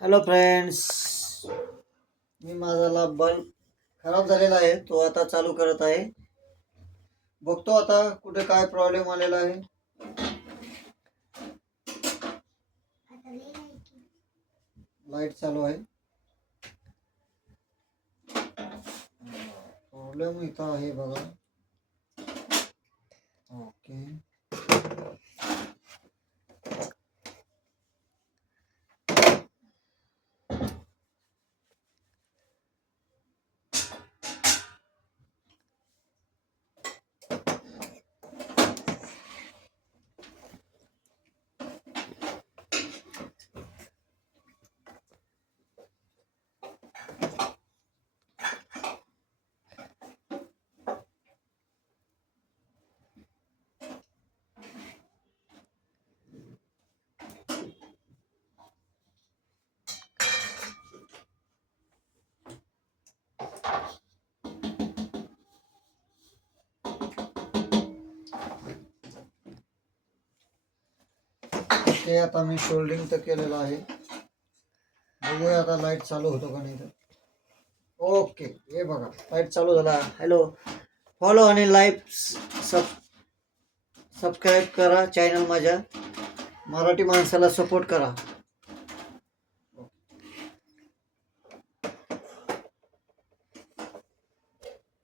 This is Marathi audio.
हॅलो फ्रेंड्स, मी माझा बल्ब खराब झालेला आहे. तो आता चालू करत आहे. बघतो आता कुठे काय प्रॉब्लेम आलेला आहे. लाईट चालू आहे. प्रॉब्लेम इथं आहे बघा. ओके, ते आता मी शोल्डरिंग तर केलेलं आहे. बघूया आता लाईट चालू होतो का नाही तर. ओके, हे बघा लाईट चालू झाला. हॅलो, फॉलो आणि लाईक सबस्क्राईब करा चॅनल. माझ्या मराठी माणसाला सपोर्ट करा.